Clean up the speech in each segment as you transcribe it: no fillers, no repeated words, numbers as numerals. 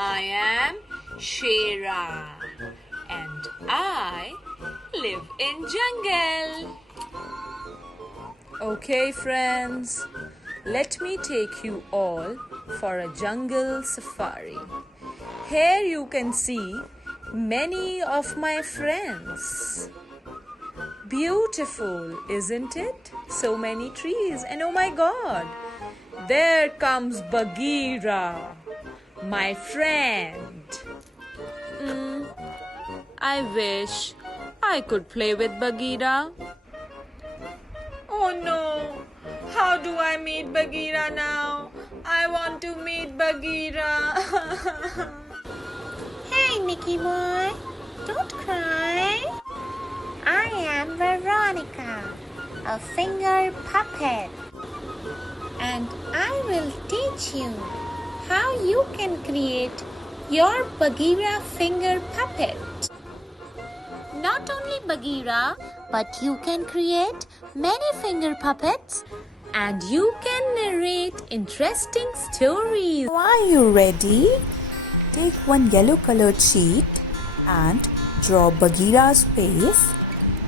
I am Shera and I live in jungle. Okay friends, let me take you all for a jungle safari. Here you can see many of my friends. Beautiful, isn't it? So many trees, and oh my god, there comes Bagheera, my friend. I wish I could play with Bagheera. Oh no, how do I meet Bagheera now? I want to meet Bagheera. Hey, Mickey boy, don't cry. I am Veronica, a finger puppet, and I will teach you how you can create your Bagheera finger puppet. Not only Bagheera, but you can create many finger puppets and you can narrate interesting stories. Are you ready? Take one yellow colored sheet and draw Bagheera's face.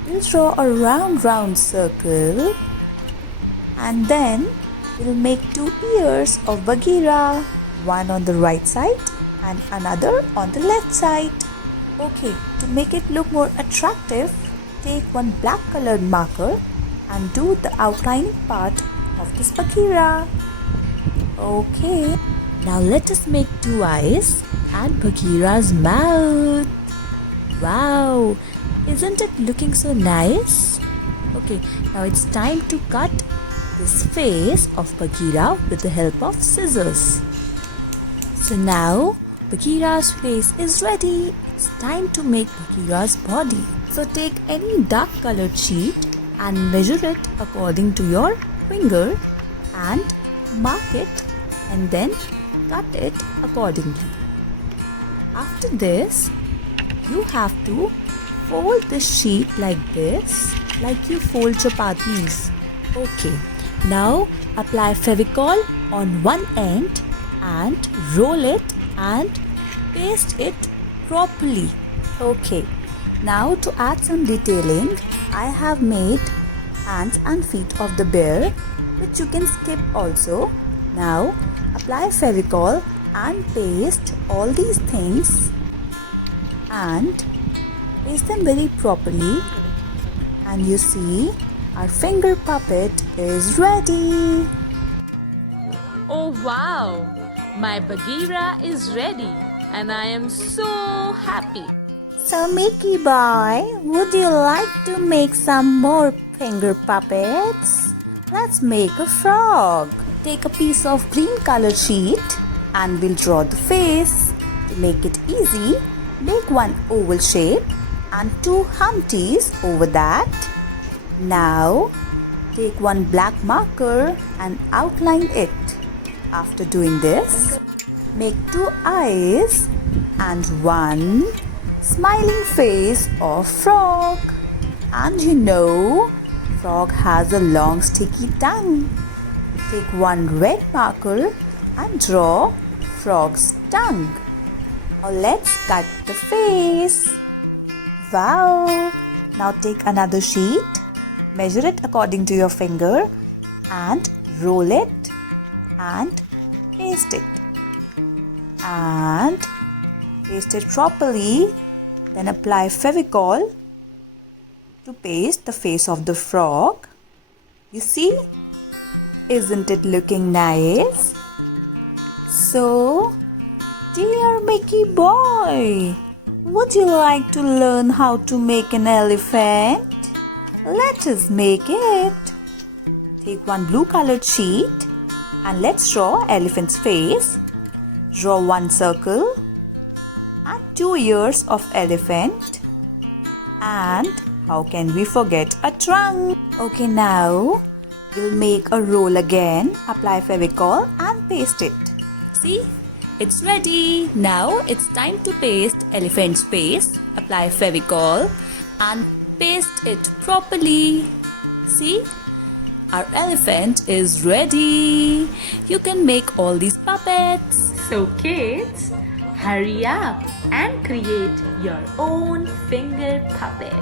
We'll draw a round circle and then we'll make two ears of Bagheera, one on the right side and another on the left side. Okay, to make it look more attractive, take one black colored marker and do the outlining part of this Bagheera. Okay, now let us make two eyes and Bagheera's mouth. Wow, isn't it looking so nice? Okay, now it's time to cut this face of Bagheera with the help of scissors. So now Bagheera's face is ready. It's time to make Bagheera's body. So take any dark colored sheet and measure it according to your finger and mark it and then cut it accordingly. After this, you have to fold the sheet like this, like you fold chapatis. Okay, now apply Fevicol on one end and roll it and paste it properly. Okay, now to add some detailing, I have made hands and feet of the bear, which you can skip also. Now apply Fevicol and paste all these things and paste them very properly, and you see our finger puppet is ready. Oh wow, my Bagheera is ready and I am so happy. So Mickey boy, would you like to make some more finger puppets? Let's make a frog. Take a piece of green color sheet and we'll draw the face. To make it easy, make one oval shape and two humpties over that. Now take one black marker and outline it. After doing this, make two eyes and one smiling face of frog. And you know, frog has a long sticky tongue. Take one red marker and draw frog's tongue. Now let's cut the face. Wow! Now take another sheet, measure it according to your finger and roll it and paste it. And paste it properly. Then apply Fevicol to paste the face of the frog. You see? Isn't it looking nice? So, dear Mickey boy, would you like to learn how to make an elephant? Let us make it. Take one blue colored sheet and let's draw elephant's face. Draw one circle and two ears of elephant. And how can we forget a trunk? Okay, now we'll make a roll again. Apply Fevicol and paste it. See, it's ready. Now it's time to paste elephant's face. Apply Fevicol and paste it properly. See, our elephant is ready. You can make all these puppets. So kids, Hurry up and create your own finger puppet.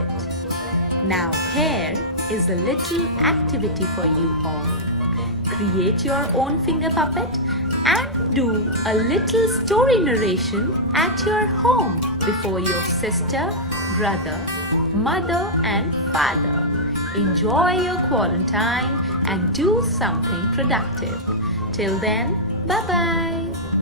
Now here is a little activity for you all. Create your own finger puppet and do a little story narration at your home before your sister, brother, mother and father. Enjoy your quarantine and do something productive. Till then, bye-bye.